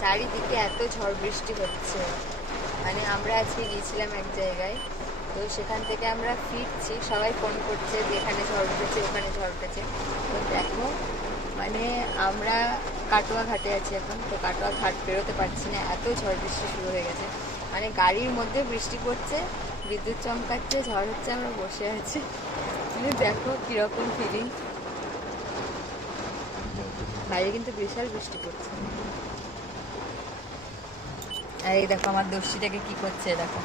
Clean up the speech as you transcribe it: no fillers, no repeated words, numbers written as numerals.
চারিদিকে এত ঝড় বৃষ্টি হচ্ছে। মানে আমরা আজকে গিয়েছিলাম এক জায়গায়, তো সেখান থেকে আমরা ফিরছি, সবাই ফোন করছে যে এখানে ঝড় উঠেছে, ওখানে ঝড় উঠেছে। তো দেখো, মানে আমরা কাটোয়া ঘাটে আছি এখন, তো কাটোয়া ঘাট বেরোতে পারছি না, এত ঝড় বৃষ্টি শুরু হয়ে গেছে। মানে গাড়ির মধ্যে বৃষ্টি পড়ছে, বিদ্যুৎ চমকাচ্ছে, ঝড় হচ্ছে, আমরা বসে আছি। মানে দেখো কিরকম ফিলিং। বাইরে কিন্তু বিশাল বৃষ্টি পড়ছে। আর এই দেখো আমার দস্যিটাকে কি করছে, দেখো।